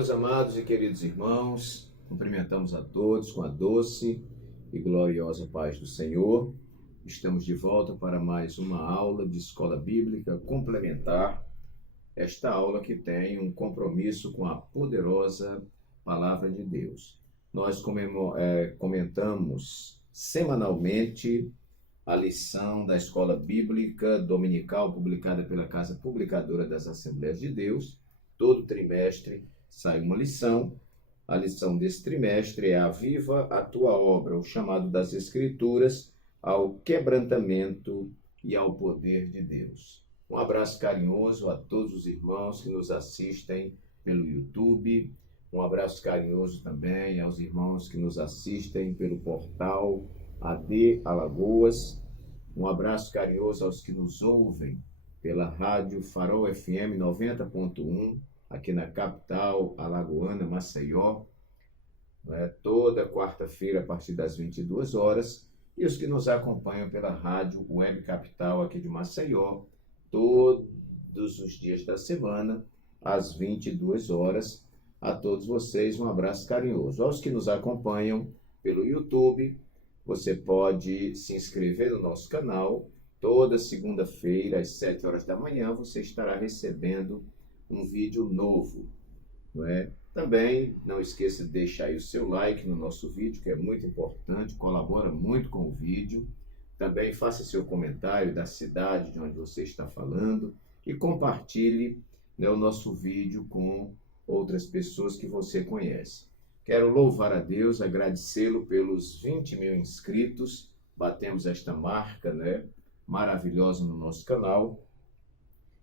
Meus amados e queridos irmãos, cumprimentamos a todos com a doce e gloriosa paz do Senhor. Estamos de volta para mais uma aula de escola bíblica complementar. Esta aula que tem um compromisso com a poderosa Palavra de Deus. Nós comentamos semanalmente a lição da escola bíblica dominical publicada pela Casa Publicadora das Assembleias de Deus. Todo trimestre sai uma lição. A lição desse trimestre é Aviva a Tua Obra, o chamado das Escrituras ao quebrantamento e ao poder de Deus. Um abraço carinhoso a todos os irmãos que nos assistem pelo YouTube. Um abraço carinhoso também aos irmãos que nos assistem pelo portal AD Alagoas. Um abraço carinhoso aos que nos ouvem pela rádio Farol FM 90.1, aqui na capital alagoana, Maceió, toda quarta-feira a partir das 22 horas, e os que nos acompanham pela rádio Web Capital aqui de Maceió, todos os dias da semana, às 22 horas. A todos vocês, um abraço carinhoso. Aos que nos acompanham pelo YouTube, você pode se inscrever no nosso canal. Toda segunda-feira, às 7 horas da manhã, você estará recebendo um vídeo novo. Também não esqueça de deixar aí o seu like no nosso vídeo, que é muito importante, colabora muito com o vídeo. Também faça seu comentário da cidade de onde você está falando e compartilhe o nosso vídeo com outras pessoas que você conhece. Quero louvar a Deus, agradecê-lo pelos 20 mil inscritos. Batemos esta marca, maravilhosa no nosso canal.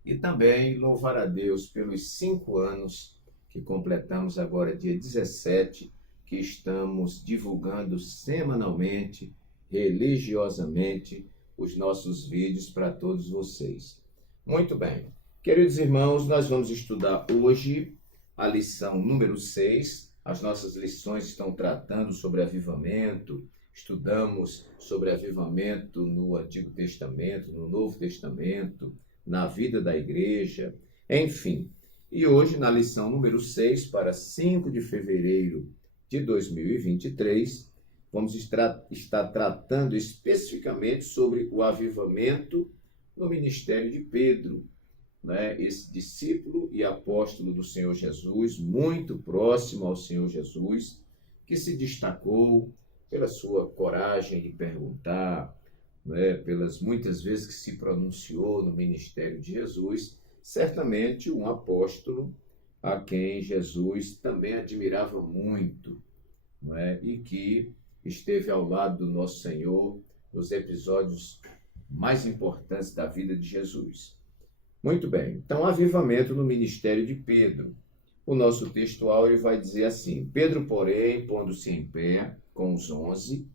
E também louvar a Deus pelos 5 anos que completamos agora, dia 17, que estamos divulgando semanalmente, religiosamente, os nossos vídeos para todos vocês. Muito bem. Queridos irmãos, nós vamos estudar hoje a lição número 6. As nossas lições estão tratando sobre avivamento. Estudamos sobre avivamento no Antigo Testamento, no Novo Testamento, na vida da igreja, enfim. E hoje, na lição número 6, para 5 de fevereiro de 2023, vamos estar tratando especificamente sobre o avivamento no ministério de Pedro, esse discípulo e apóstolo do Senhor Jesus, muito próximo ao Senhor Jesus, que se destacou pela sua coragem de perguntar, pelas muitas vezes que se pronunciou no ministério de Jesus, certamente um apóstolo a quem Jesus também admirava muito, e que esteve ao lado do nosso Senhor nos episódios mais importantes da vida de Jesus. Muito bem, então avivamento no ministério de Pedro. O nosso textual ele vai dizer assim: Pedro, porém, pondo-se em pé com os 11,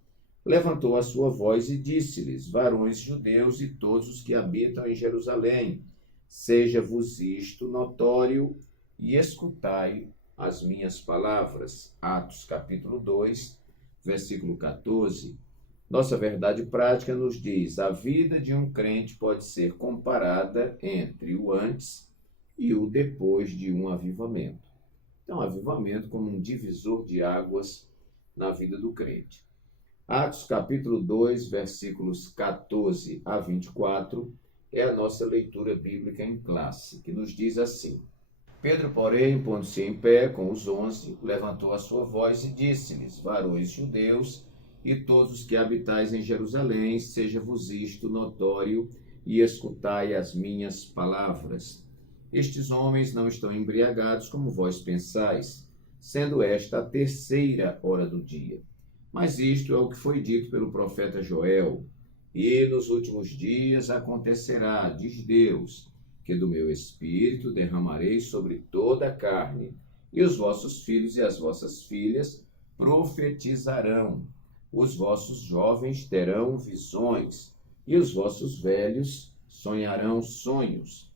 levantou a sua voz e disse-lhes: varões judeus e todos os que habitam em Jerusalém, seja-vos isto notório e escutai as minhas palavras. Atos capítulo 2, versículo 14. Nossa verdade prática nos diz: a vida de um crente pode ser comparada entre o antes e o depois de um avivamento. Então, avivamento como um divisor de águas na vida do crente. Atos capítulo 2, versículos 14 a 24, é a nossa leitura bíblica em classe, que nos diz assim: Pedro, porém, pondo-se em pé com os 11, levantou a sua voz e disse-lhes: varões judeus e todos os que habitais em Jerusalém, seja-vos isto notório e escutai as minhas palavras. Estes homens não estão embriagados como vós pensais, sendo esta a 3ª hora do dia. Mas isto é o que foi dito pelo profeta Joel. E nos últimos dias acontecerá, diz Deus, que do meu espírito derramarei sobre toda a carne, e os vossos filhos e as vossas filhas profetizarão. Os vossos jovens terão visões, e os vossos velhos sonharão sonhos.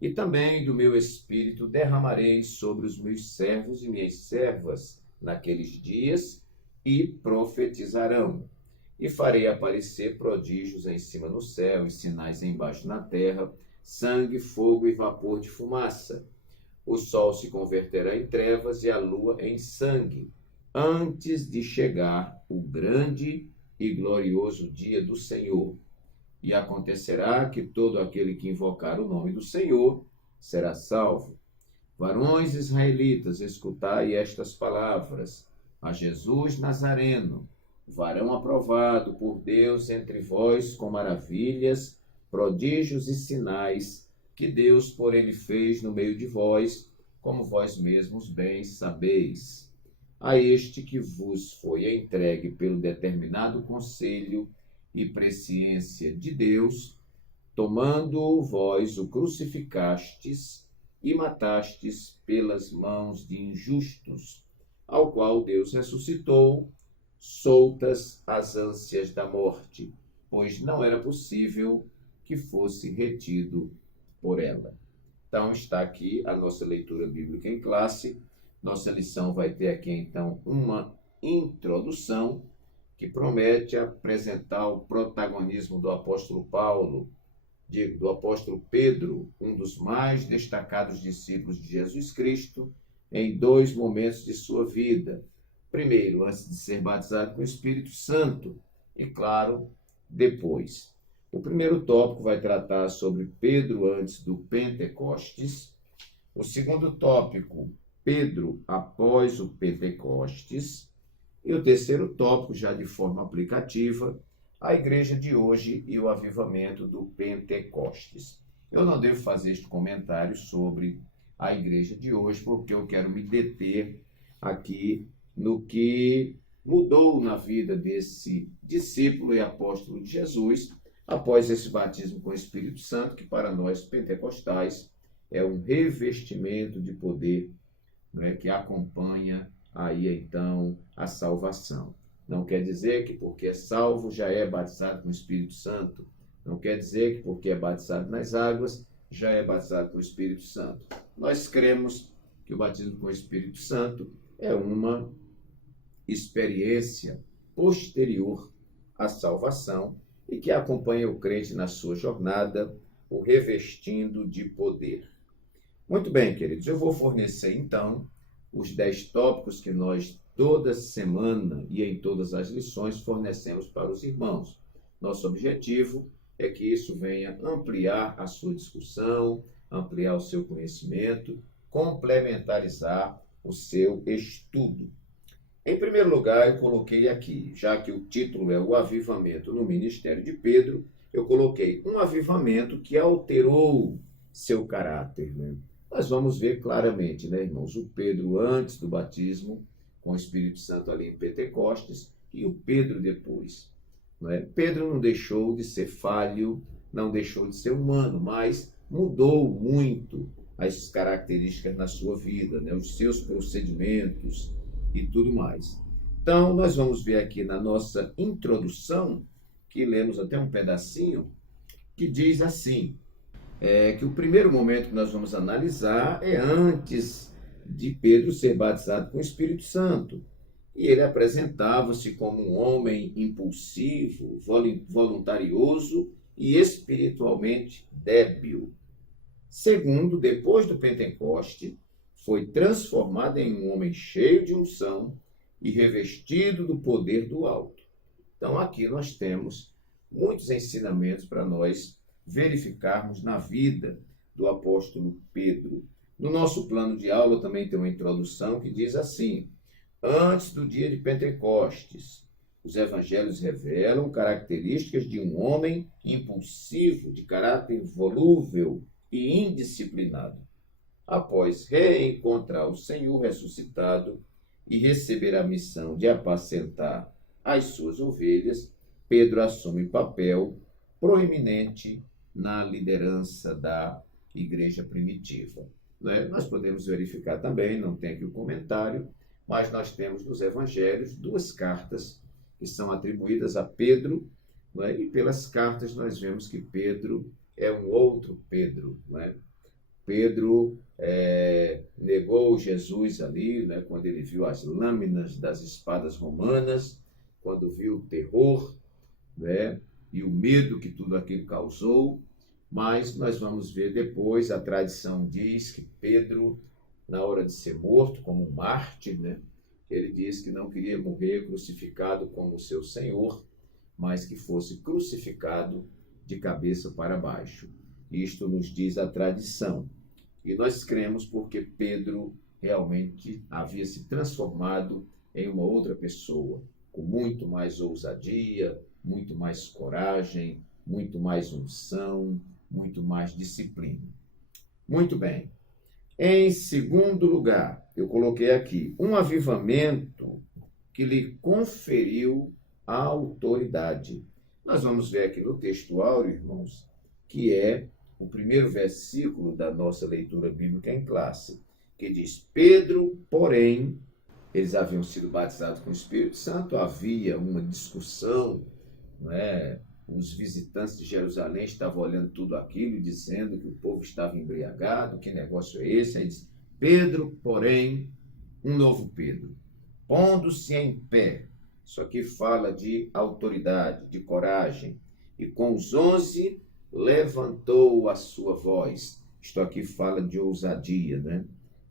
E também do meu espírito derramarei sobre os meus servos e minhas servas naqueles dias, e profetizarão. E farei aparecer prodígios em cima no céu, e sinais embaixo na terra, sangue, fogo e vapor de fumaça. o sol se converterá em trevas e a lua em sangue, antes de chegar o grande e glorioso dia do Senhor. E acontecerá que todo aquele que invocar o nome do Senhor será salvo. Varões israelitas, escutai estas palavras. A Jesus Nazareno, varão aprovado por Deus entre vós com maravilhas, prodígios e sinais, que Deus por ele fez no meio de vós, como vós mesmos bem sabeis. A este que vos foi entregue pelo determinado conselho e presciência de Deus, tomando vós o crucificastes e matastes pelas mãos de injustos, ao qual Deus ressuscitou, soltas as ânsias da morte, pois não era possível que fosse retido por ela. Então está aqui a nossa leitura bíblica em classe. Nossa lição vai ter aqui então uma introdução que promete apresentar o protagonismo do apóstolo Paulo, do apóstolo Pedro, um dos mais destacados discípulos de Jesus Cristo, em dois momentos de sua vida. Primeiro, antes de ser batizado com o Espírito Santo, e claro, depois. O primeiro tópico vai tratar sobre Pedro antes do Pentecostes. O segundo tópico, Pedro após o Pentecostes. E o terceiro tópico, já de forma aplicativa, a igreja de hoje e o avivamento do Pentecostes. Eu não devo fazer este comentário sobre a igreja de hoje, porque eu quero me deter aqui no que mudou na vida desse discípulo e apóstolo de Jesus após esse batismo com o Espírito Santo, que para nós pentecostais é um revestimento de poder, né, que acompanha aí então a salvação. Não quer dizer que porque é salvo já é batizado com o Espírito Santo. Não quer dizer que porque é batizado nas águas já é batizado com o Espírito Santo. Nós cremos que o batismo com o Espírito Santo é uma experiência posterior à salvação e que acompanha o crente na sua jornada, o revestindo de poder. Muito bem, queridos, eu vou fornecer então os 10 tópicos que nós toda semana e em todas as lições fornecemos para os irmãos. Nosso objetivo é que isso venha ampliar a sua discussão, ampliar o seu conhecimento, complementarizar o seu estudo. Em primeiro lugar, eu coloquei aqui, já que o título é o avivamento no ministério de Pedro, eu coloquei um avivamento que alterou seu caráter, né? Nós vamos ver claramente, né, irmãos, o Pedro antes do batismo com o Espírito Santo ali em Pentecostes e o Pedro depois. Não é? Pedro não deixou de ser falho, não deixou de ser humano, mas mudou muito as características na sua vida, né? Os seus procedimentos e tudo mais. Então, nós vamos ver aqui na nossa introdução, que lemos até um pedacinho, que diz assim, que o primeiro momento que nós vamos analisar é antes de Pedro ser batizado com o Espírito Santo. E ele apresentava-se como um homem impulsivo, voluntarioso e espiritualmente débil. Segundo, depois do Pentecoste, foi transformado em um homem cheio de unção e revestido do poder do alto. Então, aqui nós temos muitos ensinamentos para nós verificarmos na vida do apóstolo Pedro. No nosso plano de aula também tem uma introdução que diz assim: antes do dia de Pentecostes, os evangelhos revelam características de um homem impulsivo, de caráter volúvel e indisciplinado. Após reencontrar o Senhor ressuscitado e receber a missão de apacentar as suas ovelhas, Pedro assume papel proeminente na liderança da igreja primitiva. Nós podemos verificar também, não tem aqui o comentário, mas nós temos nos evangelhos 2 cartas que são atribuídas a Pedro, e pelas cartas nós vemos que Pedro é um outro Pedro. Pedro negou Jesus ali, quando ele viu as lâminas das espadas romanas, quando viu o terror, e o medo que tudo aquilo causou. Mas nós vamos ver depois, a tradição diz que Pedro na hora de ser morto, como um mártir, né? Ele disse que não queria morrer crucificado como seu Senhor, mas que fosse crucificado de cabeça para baixo. Isto nos diz a tradição. E nós cremos porque Pedro realmente havia se transformado em uma outra pessoa, com muito mais ousadia, muito mais coragem, muito mais unção, muito mais disciplina. Muito bem. Em segundo lugar, eu coloquei aqui um avivamento que lhe conferiu a autoridade. Nós vamos ver aqui no texto áureo, irmãos, que é o primeiro versículo da nossa leitura bíblica em classe, que diz: Pedro, porém, eles haviam sido batizados com o Espírito Santo, havia uma discussão, não é? Os visitantes de Jerusalém estavam olhando tudo aquilo e dizendo que o povo estava embriagado, que negócio é esse? Aí diz: Pedro, porém, um novo Pedro, pondo-se em pé. Isso aqui fala de autoridade, de coragem. E com os 11 levantou a sua voz. Isto aqui fala de ousadia, né?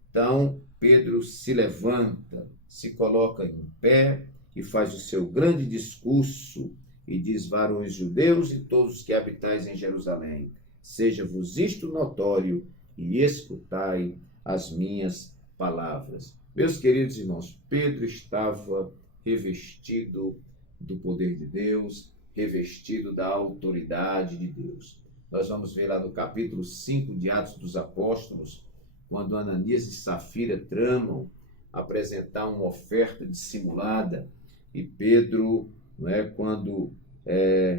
Então, Pedro se levanta, se coloca em pé e faz o seu grande discurso e diz: varões judeus e todos os que habitais em Jerusalém, seja-vos isto notório e escutai as minhas palavras. Meus queridos irmãos, Pedro estava revestido do poder de Deus, revestido da autoridade de Deus. Nós vamos ver lá no capítulo 5 de Atos dos Apóstolos, quando Ananias e Safira tramam apresentar uma oferta dissimulada, e Pedro, não é, quando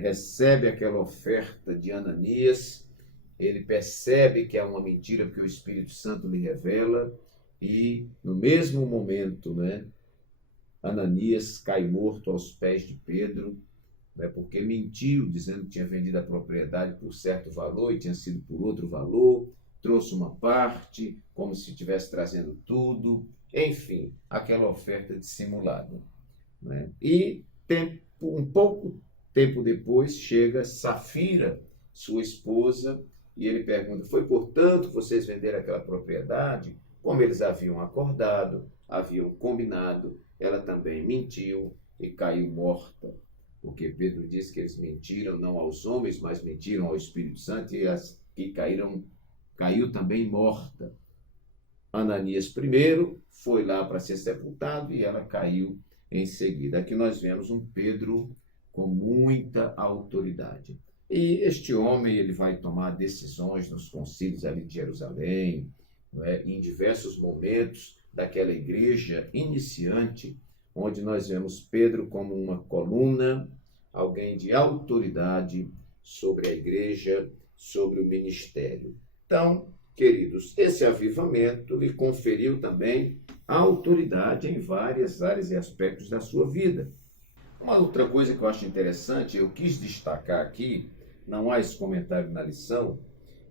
recebe aquela oferta de Ananias, ele percebe que é uma mentira, porque o Espírito Santo lhe revela, e no mesmo momento, né, Ananias cai morto aos pés de Pedro, né, porque mentiu, dizendo que tinha vendido a propriedade por certo valor e tinha sido por outro valor, trouxe uma parte, como se estivesse trazendo tudo, enfim, aquela oferta dissimulada. Né? E um pouco tempo depois chega Safira, sua esposa, e ele pergunta: foi portanto que vocês venderam aquela propriedade? Como eles haviam acordado, haviam combinado, ela também mentiu e caiu morta. Porque Pedro diz que eles mentiram não aos homens, mas mentiram ao Espírito Santo, e caiu também morta. Ananias primeiro foi lá para ser sepultado e ela caiu em seguida. Aqui nós vemos um Pedro com muita autoridade. E este homem, ele vai tomar decisões nos concílios ali de Jerusalém, em diversos momentos daquela igreja iniciante, onde nós vemos Pedro como uma coluna, alguém de autoridade sobre a igreja, sobre o ministério. Então, queridos, esse avivamento lhe conferiu também autoridade em várias áreas e aspectos da sua vida. Uma outra coisa que eu acho interessante, eu quis destacar aqui, não há esse comentário na lição,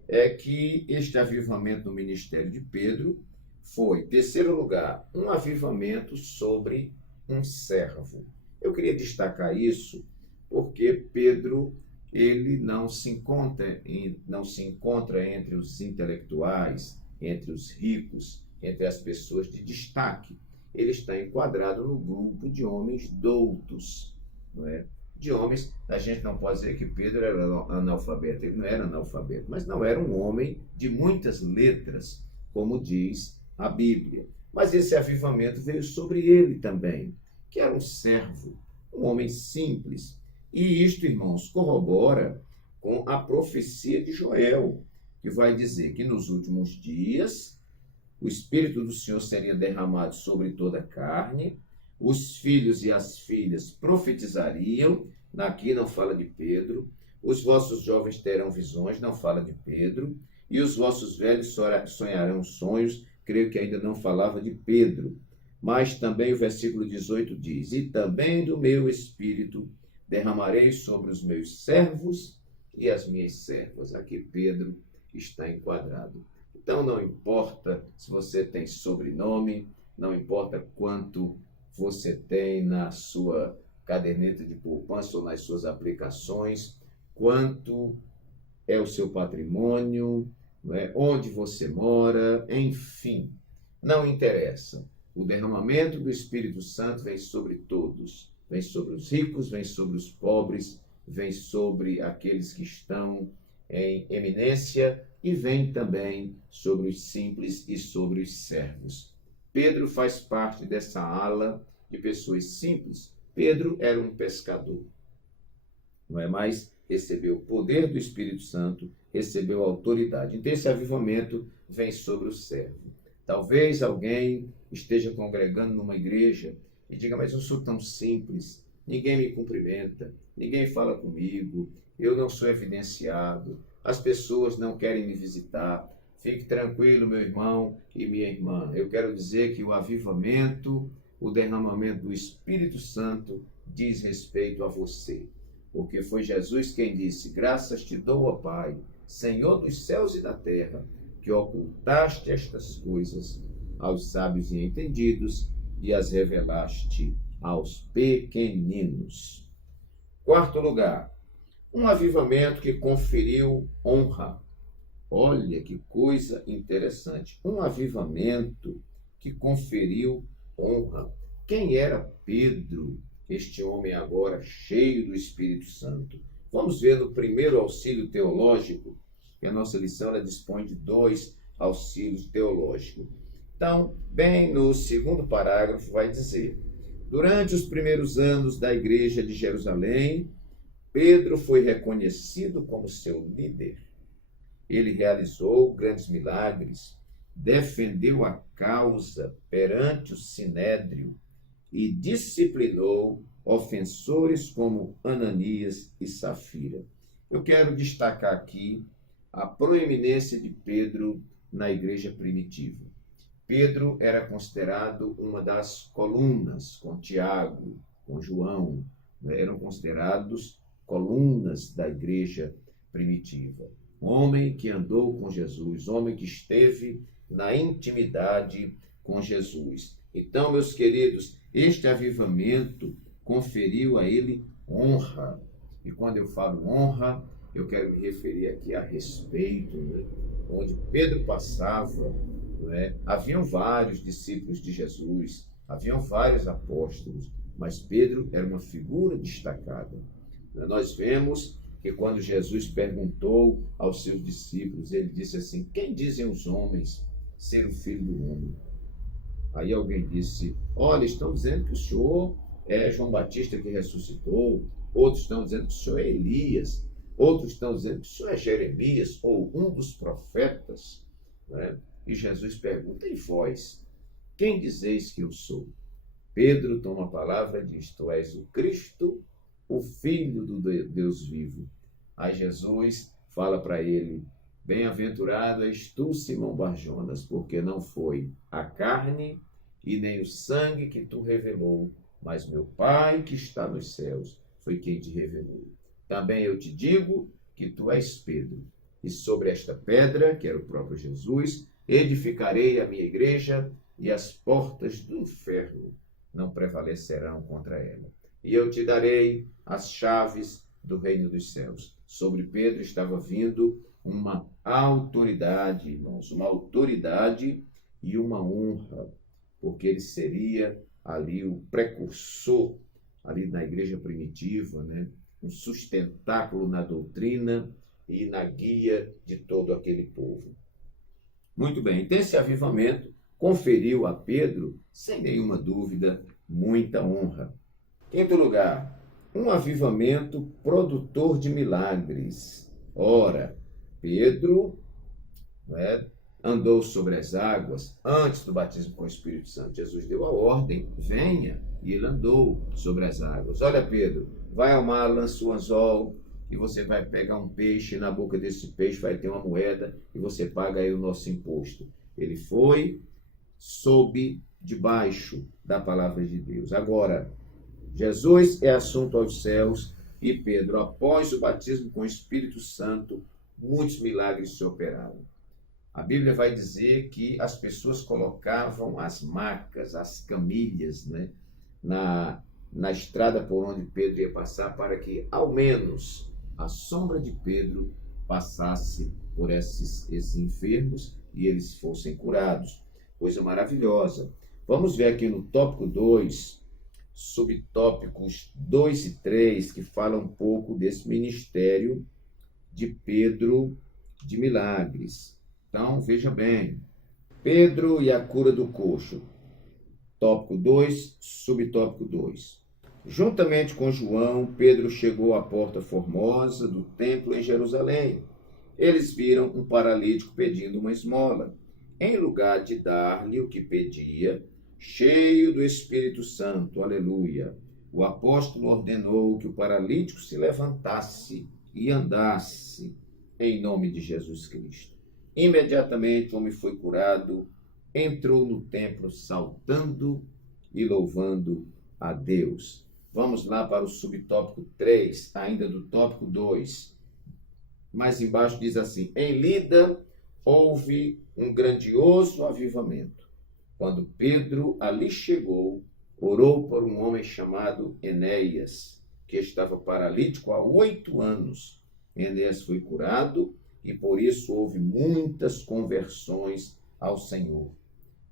é que este avivamento no ministério de Pedro foi, em terceiro lugar, um avivamento sobre um servo. Eu queria destacar isso porque Pedro, ele não se encontra entre os intelectuais, entre os ricos, entre as pessoas de destaque. Ele está enquadrado no grupo de homens doutos, não é? De homens, a gente não pode dizer que Pedro era analfabeto, ele não era analfabeto, mas não era um homem de muitas letras, como diz a Bíblia. Mas esse avivamento veio sobre ele também, que era um servo, um homem simples. E isto, irmãos, corrobora com a profecia de Joel, que vai dizer que nos últimos dias o Espírito do Senhor seria derramado sobre toda a carne, os filhos e as filhas profetizariam, aqui não fala de Pedro, os vossos jovens terão visões, não fala de Pedro, e os vossos velhos sonharão sonhos, creio que ainda não falava de Pedro. Mas também o versículo 18 diz: e também do meu Espírito derramarei sobre os meus servos e as minhas servas. Aqui Pedro está enquadrado. Então não importa se você tem sobrenome, não importa quanto você tem na sua caderneta de poupança ou nas suas aplicações, quanto é o seu patrimônio, não é? Onde você mora, enfim. não interessa. O derramamento do Espírito Santo vem sobre todos. Vem sobre os ricos, vem sobre os pobres, vem sobre aqueles que estão em eminência e vem também sobre os simples e sobre os servos. Pedro faz parte dessa ala de pessoas simples. Pedro era um pescador, não é mais? Recebeu o poder do Espírito Santo, recebeu a autoridade. Então esse avivamento vem sobre o servo. Talvez alguém esteja congregando numa igreja e diga, mas eu sou tão simples, ninguém me cumprimenta, ninguém fala comigo, eu não sou evidenciado, as pessoas não querem me visitar. Fique tranquilo, meu irmão e minha irmã. Eu quero dizer que o avivamento, o derramamento do Espírito Santo diz respeito a você. Porque foi Jesus quem disse, graças te dou, ó Pai, Senhor dos céus e da terra, que ocultaste estas coisas aos sábios e entendidos e as revelaste aos pequeninos. Quarto lugar, um avivamento que conferiu honra. Olha que coisa interessante. Um avivamento que conferiu honra. Quem era Pedro, este homem agora cheio do Espírito Santo? Vamos ver no primeiro auxílio teológico, que a nossa lição ela dispõe de 2 auxílios teológicos. Então, bem no segundo parágrafo vai dizer, durante os primeiros anos da igreja de Jerusalém, Pedro foi reconhecido como seu líder. Ele realizou grandes milagres, defendeu a causa perante o sinédrio e disciplinou ofensores como Ananias e Safira. Eu quero destacar aqui a proeminência de Pedro na igreja primitiva. Pedro era considerado uma das colunas, com Tiago, com João, eram considerados colunas da igreja primitiva. Homem que andou com Jesus, homem que esteve na intimidade com Jesus. Então, meus queridos, este avivamento conferiu a ele honra. E quando eu falo honra, eu quero me referir aqui a respeito, onde Pedro passava, haviam vários discípulos de Jesus, haviam vários apóstolos, mas Pedro era uma figura destacada. Nós vemos que quando Jesus perguntou aos seus discípulos, ele disse assim, quem dizem os homens ser o Filho do Homem? Aí alguém disse, olha, estão dizendo que o Senhor é João Batista que ressuscitou, outros estão dizendo que o Senhor é Elias, outros estão dizendo que o Senhor é Jeremias ou um dos profetas. E Jesus pergunta, e vós, quem dizeis que eu sou? Pedro toma a palavra e diz, tu és o Cristo, o Filho do Deus vivo. Aí Jesus fala para ele, bem-aventurado és tu, Simão Barjonas, porque não foi a carne e nem o sangue que tu revelou, mas meu Pai que está nos céus foi quem te revelou. Também eu te digo que tu és Pedro, e sobre esta pedra, que era o próprio Jesus, edificarei a minha igreja, e as portas do inferno não prevalecerão contra ela. E eu te darei as chaves do reino dos céus. Sobre Pedro estava vindo uma autoridade, irmãos, uma autoridade e uma honra, porque ele seria ali o precursor, ali na igreja primitiva, um sustentáculo na doutrina e na guia de todo aquele povo. Muito bem, então esse avivamento conferiu a Pedro, sem nenhuma dúvida, muita honra. Quinto lugar, um avivamento produtor de milagres. Ora, Pedro andou sobre as águas antes do batismo com o Espírito Santo. Jesus deu a ordem, venha, e ele andou sobre as águas. Olha, Pedro, vai ao mar, lança o anzol, e você vai pegar um peixe, e na boca desse peixe vai ter uma moeda, e você paga aí o nosso imposto. Ele foi sob debaixo da palavra de Deus. Agora, Jesus é assunto aos céus e Pedro, após o batismo com o Espírito Santo, muitos milagres se operaram. A Bíblia vai dizer que as pessoas colocavam as macas, as camilhas, na estrada por onde Pedro ia passar, para que, ao menos, a sombra de Pedro passasse por esses enfermos e eles fossem curados. Coisa maravilhosa. Vamos ver aqui no tópico 2, subtópicos 2 e 3, que fala um pouco desse ministério de Pedro de milagres. Então, veja bem. Pedro e a cura do coxo. Tópico 2, subtópico 2. Juntamente com João, Pedro chegou à porta formosa do templo em Jerusalém. Eles viram um paralítico pedindo uma esmola. Em lugar de dar-lhe o que pedia, cheio do Espírito Santo, aleluia, o apóstolo ordenou que o paralítico se levantasse e andasse em nome de Jesus Cristo. Imediatamente o homem foi curado, entrou no templo saltando e louvando a Deus. Vamos lá para o subtópico 3, ainda do tópico 2. Mais embaixo diz assim: em Lida houve um grandioso avivamento. Quando Pedro ali chegou, orou por um homem chamado Enéas, que estava paralítico há 8 anos. Enéas foi curado e por isso houve muitas conversões ao Senhor.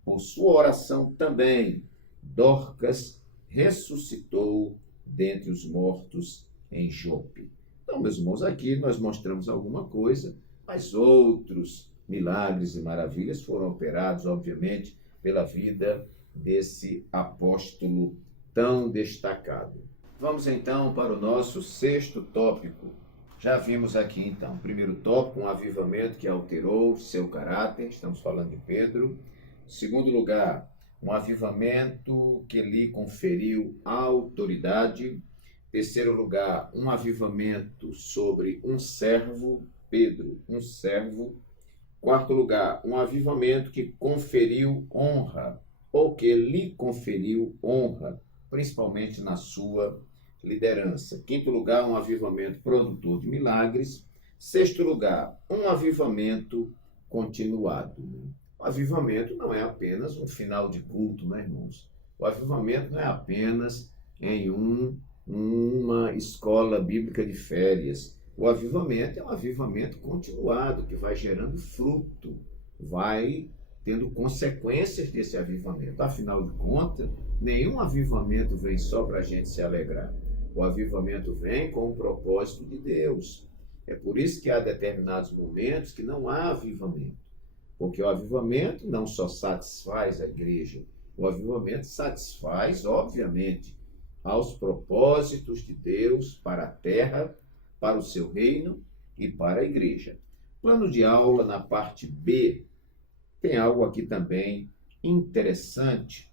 Por sua oração também, Dorcas ressuscitou dentre os mortos em Jope. Então, meus irmãos, aqui nós mostramos alguma coisa, mas outros milagres e maravilhas foram operados, obviamente, pela vida desse apóstolo tão destacado. Vamos então para o nosso 6º tópico. Já vimos aqui então, primeiro tópico, um avivamento que alterou seu caráter, estamos falando de Pedro. Segundo lugar, um avivamento que lhe conferiu autoridade. Terceiro lugar, um avivamento sobre um servo, Pedro, um servo. Quarto lugar, um avivamento que conferiu honra, ou que lhe conferiu honra, principalmente na sua liderança. Quinto lugar, um avivamento produtor de milagres. Sexto lugar, um avivamento continuado. O avivamento não é apenas um final de culto, né, irmãos? O avivamento não é apenas em uma escola bíblica de férias. O avivamento é um avivamento continuado, que vai gerando fruto, vai tendo consequências desse avivamento. Afinal de contas, nenhum avivamento vem só para a gente se alegrar. O avivamento vem com o propósito de Deus. É por isso que há determinados momentos que não há avivamento. Porque o avivamento não só satisfaz a igreja, o avivamento satisfaz, obviamente, aos propósitos de Deus para a terra, para o seu reino e para a igreja. Plano de aula na parte B, tem algo aqui também interessante,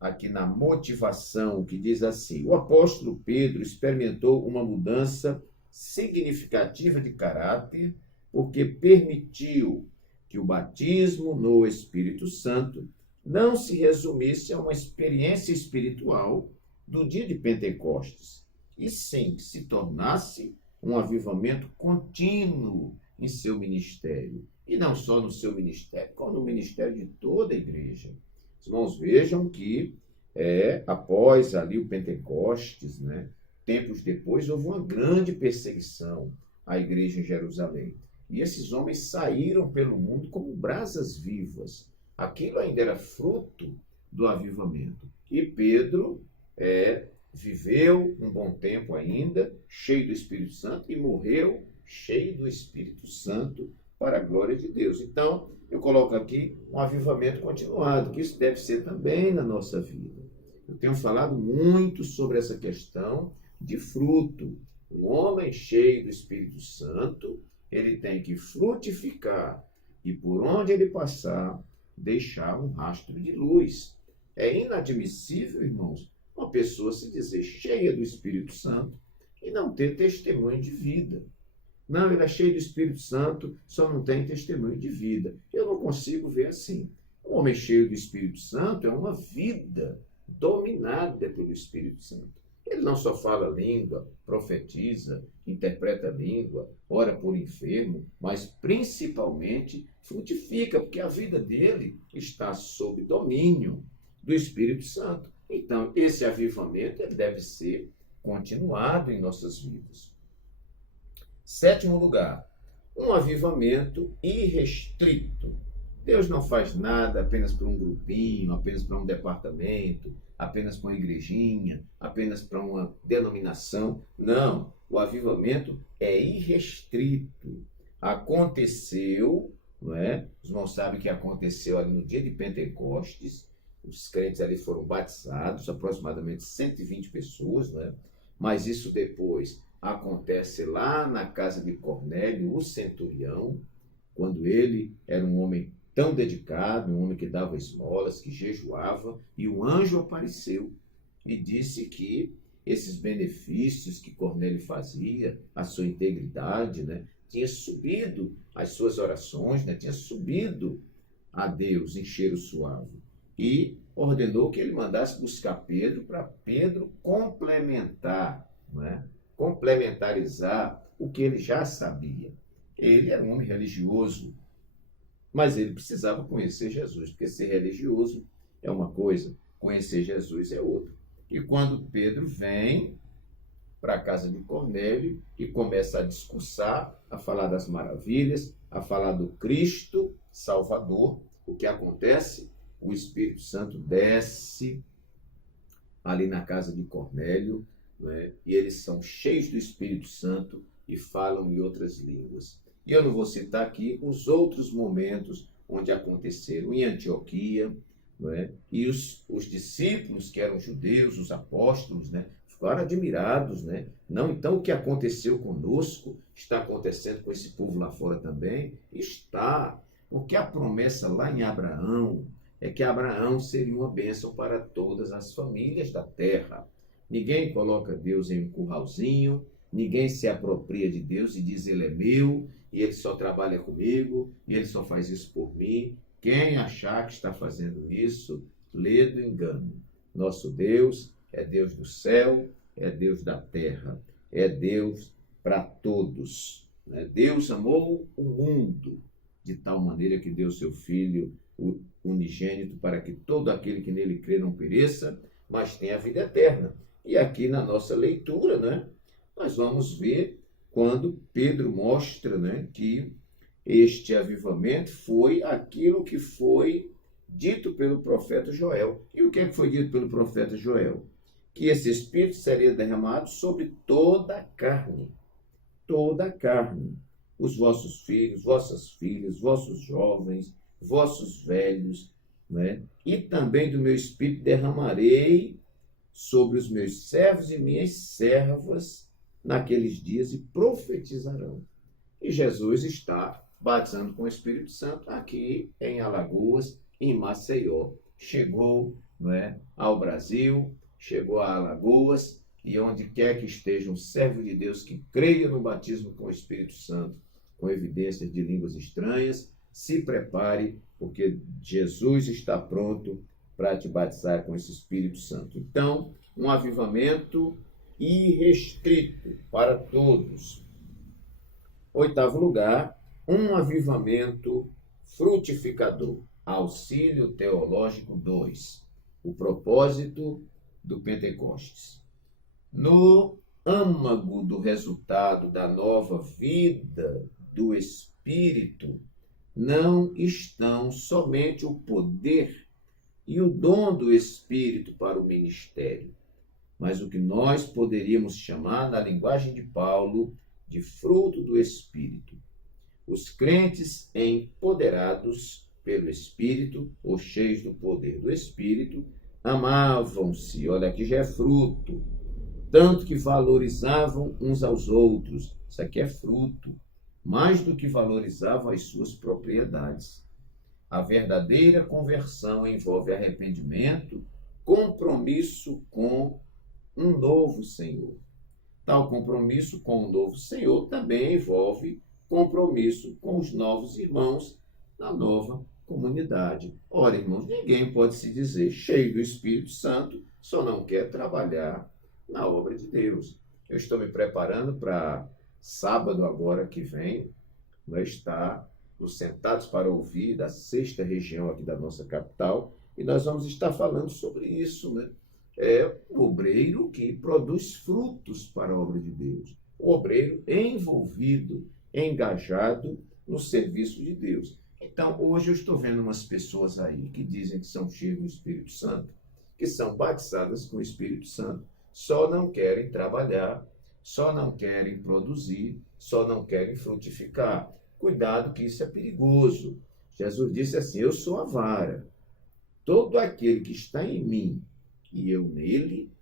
aqui na motivação, que diz assim: o apóstolo Pedro experimentou uma mudança significativa de caráter, porque permitiu que o batismo no Espírito Santo não se resumisse a uma experiência espiritual do dia de Pentecostes, e sim se tornasse um avivamento contínuo em seu ministério. E não só no seu ministério, como no ministério de toda a igreja. Os irmãos vejam que após ali o Pentecostes, tempos depois, houve uma grande perseguição à igreja em Jerusalém. E esses homens saíram pelo mundo como brasas vivas. Aquilo ainda era fruto do avivamento. E Pedro viveu um bom tempo ainda, cheio do Espírito Santo, e morreu cheio do Espírito Santo para a glória de Deus. Então, eu coloco aqui um avivamento continuado, que isso deve ser também na nossa vida. Eu tenho falado muito sobre essa questão de fruto. Um homem cheio do Espírito Santo, ele tem que frutificar e por onde ele passar, deixar um rastro de luz. É inadmissível, irmãos, uma pessoa se dizer cheia do Espírito Santo e não ter testemunho de vida. Não, ele é cheio do Espírito Santo, só não tem testemunho de vida. Eu não consigo ver assim. Um homem cheio do Espírito Santo é uma vida dominada pelo Espírito Santo. Ele não só fala língua, profetiza, interpreta língua, ora por enfermo, mas principalmente frutifica, porque a vida dele está sob domínio do Espírito Santo. Então, esse avivamento ele deve ser continuado em nossas vidas. 7º lugar, um avivamento irrestrito. Deus não faz nada apenas para um grupinho, apenas para um departamento, apenas para uma igrejinha, apenas para uma denominação. Não, o avivamento é irrestrito. Aconteceu, não é? Os irmãos sabem que aconteceu ali no dia de Pentecostes. Os crentes ali foram batizados, aproximadamente 120 pessoas, não é? Mas isso depois acontece lá na casa de Cornélio, o centurião, quando ele era um homem tão dedicado, um homem que dava esmolas, que jejuava, e um anjo apareceu e disse que esses benefícios que Cornélio fazia, a sua integridade, né, tinha subido as suas orações, né, tinha subido a Deus em cheiro suave. E ordenou que ele mandasse buscar Pedro, para Pedro complementar, né, complementarizar o que ele já sabia. Ele era um homem religioso, mas ele precisava conhecer Jesus, porque ser religioso é uma coisa, conhecer Jesus é outra. E quando Pedro vem para a casa de Cornélio e começa a discursar, a falar das maravilhas, a falar do Cristo Salvador, o que acontece? O Espírito Santo desce ali na casa de Cornélio, né? E eles são cheios do Espírito Santo e falam em outras línguas. E eu não vou citar aqui os outros momentos onde aconteceram em Antioquia, não é? E os discípulos, que eram judeus, os apóstolos, né, ficaram admirados. Né? Não, então o que aconteceu conosco está acontecendo com esse povo lá fora também? Está, porque a promessa lá em Abraão é que Abraão seria uma bênção para todas as famílias da terra. Ninguém coloca Deus em um curralzinho, ninguém se apropria de Deus e diz ele é meu, e ele só trabalha comigo, e ele só faz isso por mim. Quem achar que está fazendo isso, lê do engano. Nosso Deus é Deus do céu, é Deus da terra, é Deus para todos. Deus amou o mundo de tal maneira que deu seu Filho o unigênito para que todo aquele que nele crê não pereça, mas tenha a vida eterna. E aqui na nossa leitura, né, nós vamos ver quando Pedro mostra, né, que este avivamento foi aquilo que foi dito pelo profeta Joel. E o que é que foi dito pelo profeta Joel? Que esse Espírito seria derramado sobre toda a carne. Toda a carne. Os vossos filhos, vossas filhas, vossos jovens, vossos velhos, né? E também do meu Espírito derramarei sobre os meus servos e minhas servas naqueles dias e profetizarão. E Jesus está batizando com o Espírito Santo aqui em Alagoas, em Maceió. Chegou, não é, ao Brasil, chegou a Alagoas, e onde quer que esteja um servo de Deus que creia no batismo com o Espírito Santo, com evidências de línguas estranhas, se prepare, porque Jesus está pronto para te batizar com esse Espírito Santo. Então, um avivamento irrestrito para todos. 8º lugar, um avivamento frutificador. Auxílio Teológico 2. O propósito do Pentecostes. No âmago do resultado da nova vida do Espírito, não estão somente o poder e o dom do Espírito para o ministério, mas o que nós poderíamos chamar, na linguagem de Paulo, de fruto do Espírito. Os crentes empoderados pelo Espírito, ou cheios do poder do Espírito, amavam-se, olha aqui já é fruto, tanto que valorizavam uns aos outros, isso aqui é fruto, mais do que valorizavam as suas propriedades. A verdadeira conversão envolve arrependimento, compromisso com um novo Senhor. Tal compromisso com o novo Senhor também envolve compromisso com os novos irmãos na nova comunidade. Ora, irmãos, ninguém pode se dizer cheio do Espírito Santo, só não quer trabalhar na obra de Deus. Eu estou me preparando para sábado agora que vem, nós estar nos Sentados para Ouvir, da 6ª região aqui da nossa capital, e nós vamos estar falando sobre isso, né? É o obreiro que produz frutos para a obra de Deus. O obreiro envolvido, engajado no serviço de Deus. Então, hoje eu estou vendo umas pessoas aí que dizem que são cheias do Espírito Santo, que são batizadas com o Espírito Santo, só não querem trabalhar, só não querem produzir, só não querem frutificar. Cuidado que isso é perigoso. Jesus disse assim: eu sou a vara. Todo aquele que está em mim e eu nele,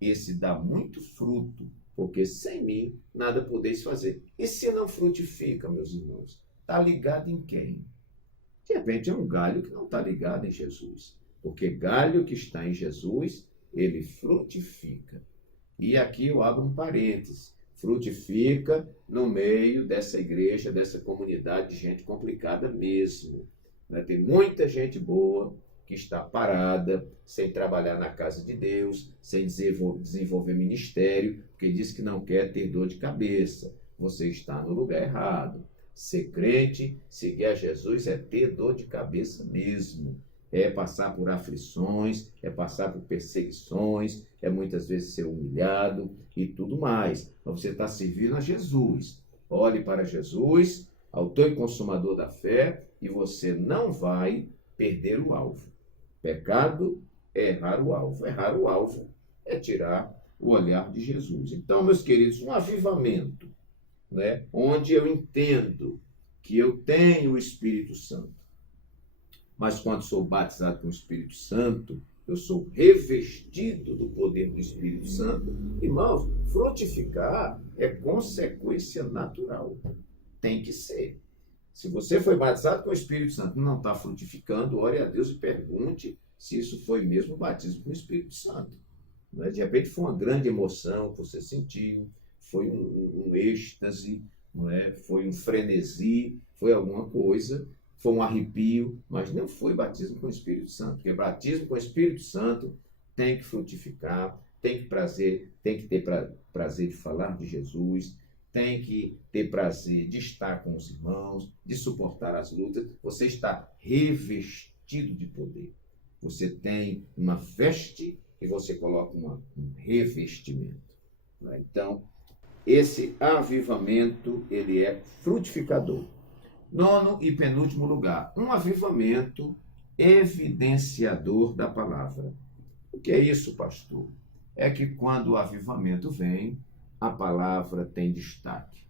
esse dá muito fruto, porque sem mim nada podeis fazer. E se não frutifica, meus irmãos, está ligado em quem? De repente é um galho que não está ligado em Jesus, porque galho que está em Jesus, ele frutifica. E aqui eu abro um parênteses: frutifica no meio dessa igreja, dessa comunidade de gente complicada mesmo. Tem muita gente boa que está parada, sem trabalhar na casa de Deus, sem desenvolver ministério, porque diz que não quer ter dor de cabeça. Você está no lugar errado. Ser crente, seguir a Jesus é ter dor de cabeça mesmo. É passar por aflições, é passar por perseguições, é muitas vezes ser humilhado e tudo mais. Mas você está servindo a Jesus. Olhe para Jesus, autor e consumador da fé, e você não vai perder o alvo. Pecado é errar o alvo. Errar o alvo é tirar o olhar de Jesus. Então, meus queridos, um avivamento, onde eu entendo que eu tenho o Espírito Santo, mas quando sou batizado com o Espírito Santo, eu sou revestido do poder do Espírito Santo. Irmãos, frutificar é consequência natural. Tem que ser. Se você foi batizado com o Espírito Santo e não está frutificando, ore a Deus e pergunte se isso foi mesmo o batismo com o Espírito Santo. De repente foi uma grande emoção que você sentiu, foi um êxtase, foi um frenesi, foi alguma coisa, foi um arrepio, mas não foi batismo com o Espírito Santo, porque batismo com o Espírito Santo tem que frutificar, tem que ter prazer de falar de Jesus, tem que ter prazer de estar com os irmãos, de suportar as lutas. Você está revestido de poder. Você tem uma veste e você coloca um revestimento. Então, esse avivamento, ele é frutificador. Nono e penúltimo lugar, um avivamento evidenciador da palavra. O que é isso, pastor? É que quando o avivamento vem, a palavra tem destaque.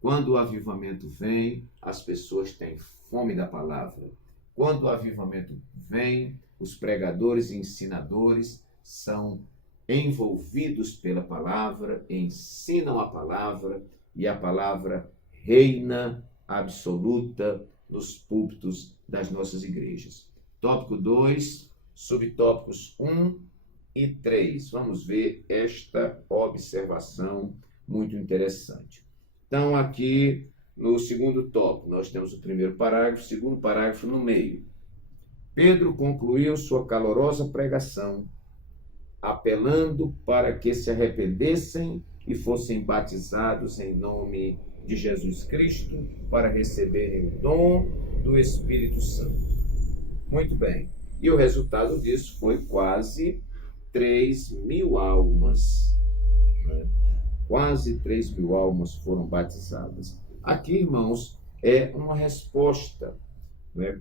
Quando o avivamento vem, as pessoas têm fome da palavra. Quando o avivamento vem, os pregadores e ensinadores são envolvidos pela palavra, ensinam a palavra, e a palavra reina absoluta nos púlpitos das nossas igrejas. Tópico 2, subtópicos 1 e 3. Vamos ver esta observação muito interessante. Então, aqui no segundo tópico, nós temos o primeiro parágrafo, o segundo parágrafo no meio. Pedro concluiu sua calorosa pregação, apelando para que se arrependessem e fossem batizados em nome de Jesus Cristo para receberem o dom do Espírito Santo. Muito bem. E o resultado disso foi quase 3.000 almas. Quase 3.000 almas foram batizadas. Aqui, irmãos, é uma resposta.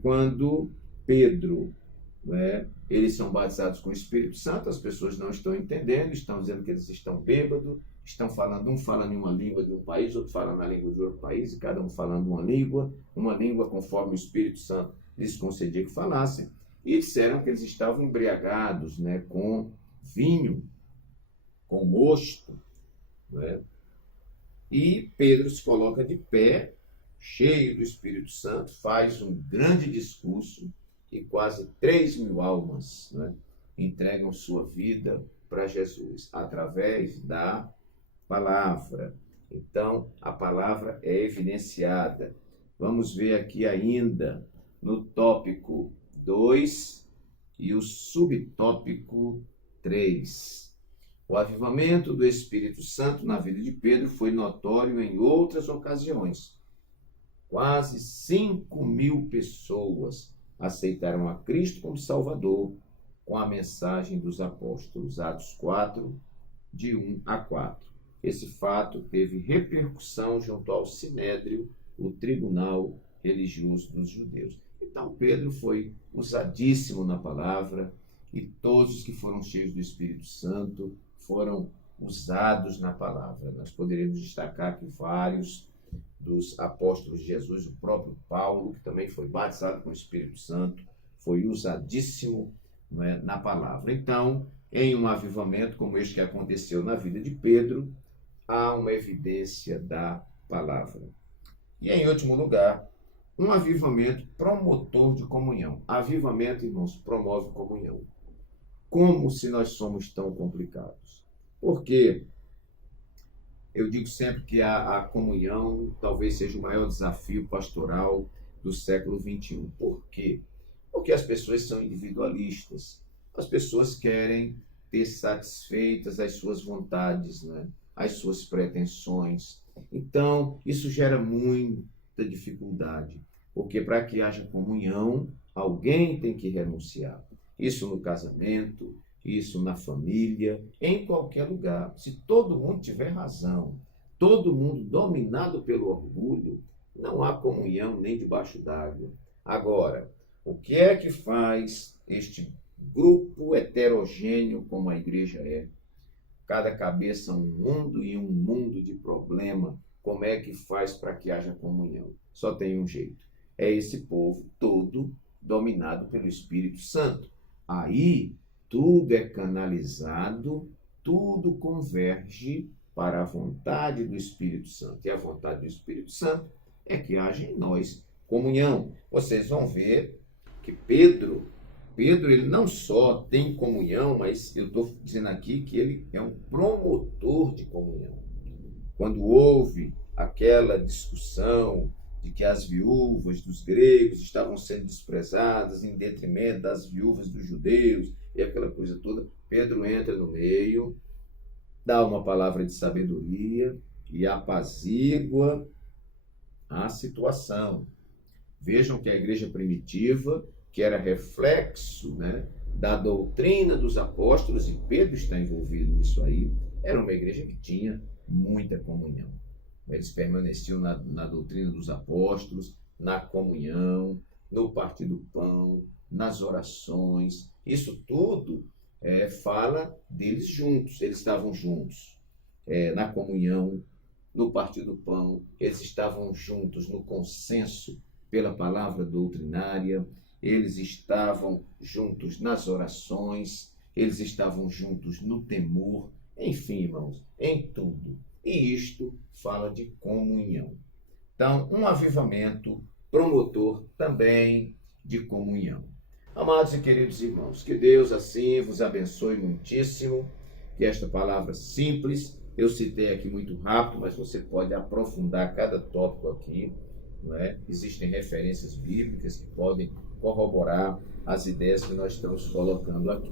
Quando Pedro, eles são batizados com o Espírito Santo, as pessoas não estão entendendo, estão dizendo que eles estão bêbados, estão falando, um fala em uma língua de um país, outro fala na língua de outro país, e cada um falando uma língua conforme o Espírito Santo lhes concedia que falassem. E disseram que eles estavam embriagados, com vinho, com mosto. E Pedro se coloca de pé, cheio do Espírito Santo, faz um grande discurso e quase 3.000 almas entregam sua vida para Jesus, através da palavra. Então, a palavra é evidenciada. Vamos ver aqui ainda no tópico 2 e o subtópico 3. O avivamento do Espírito Santo na vida de Pedro foi notório em outras ocasiões. Quase 5.000 pessoas aceitaram a Cristo como Salvador com a mensagem dos apóstolos, Atos 4, de 1 a 4. Esse fato teve repercussão junto ao Sinédrio, o tribunal religioso dos judeus. Então, Pedro foi usadíssimo na palavra e todos os que foram cheios do Espírito Santo foram usados na palavra. Nós poderíamos destacar aqui vários dos apóstolos de Jesus, o próprio Paulo, que também foi batizado com o Espírito Santo, foi usadíssimo, não é, na palavra. Então, em um avivamento como este que aconteceu na vida de Pedro, há uma evidência da palavra. E, em último lugar, um avivamento promotor de comunhão. Avivamento, irmãos, promove comunhão. Como se nós somos tão complicados? Porque eu digo sempre que a comunhão talvez seja o maior desafio pastoral do século XXI. Por quê? Porque as pessoas são individualistas. As pessoas querem ter satisfeitas as suas vontades, né? As suas pretensões. Então, isso gera muita dificuldade. Porque para que haja comunhão, alguém tem que renunciar. Isso no casamento, isso na família, em qualquer lugar. Se todo mundo tiver razão, todo mundo dominado pelo orgulho, não há comunhão nem debaixo d'água. Agora, o que é que faz este grupo heterogêneo como a igreja é? Cada cabeça um mundo e um mundo de problema. Como é que faz para que haja comunhão? Só tem um jeito. É esse povo todo dominado pelo Espírito Santo. Aí, tudo é canalizado, tudo converge para a vontade do Espírito Santo. E a vontade do Espírito Santo é que haja em nós comunhão. Vocês vão ver que Pedro, ele não só tem comunhão, mas eu estou dizendo aqui que ele é um promotor de comunhão. Quando houve aquela discussão de que as viúvas dos gregos estavam sendo desprezadas em detrimento das viúvas dos judeus e aquela coisa toda, Pedro entra no meio, dá uma palavra de sabedoria e apazigua a situação. Vejam que a igreja primitiva, que era reflexo, né, da doutrina dos apóstolos, e Pedro está envolvido nisso aí, era uma igreja que tinha muita comunhão. Eles permaneciam na doutrina dos apóstolos, na comunhão, no partir do pão, nas orações. Isso tudo fala deles juntos. Eles estavam juntos na comunhão, no partir do pão. Eles estavam juntos no consenso pela palavra doutrinária. Eles estavam juntos nas orações. Eles estavam juntos no temor. Enfim, irmãos, em tudo. E isto fala de comunhão. Então, um avivamento promotor também de comunhão. Amados e queridos irmãos, que Deus assim vos abençoe muitíssimo, que esta palavra simples, eu citei aqui muito rápido, mas você pode aprofundar cada tópico aqui, não é? Existem referências bíblicas que podem corroborar as ideias que nós estamos colocando aqui.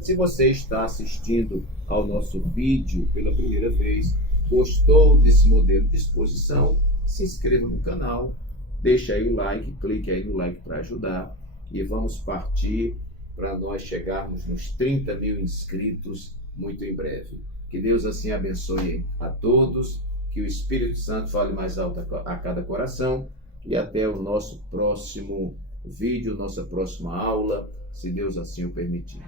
Se você está assistindo ao nosso vídeo pela primeira vez, gostou desse modelo de exposição, se inscreva no canal, deixe aí o like, clique aí no like para ajudar e vamos partir para nós chegarmos nos 30 mil inscritos muito em breve. Que Deus assim abençoe a todos, que o Espírito Santo fale mais alto a cada coração e até o nosso próximo vídeo, nossa próxima aula, se Deus assim o permitir.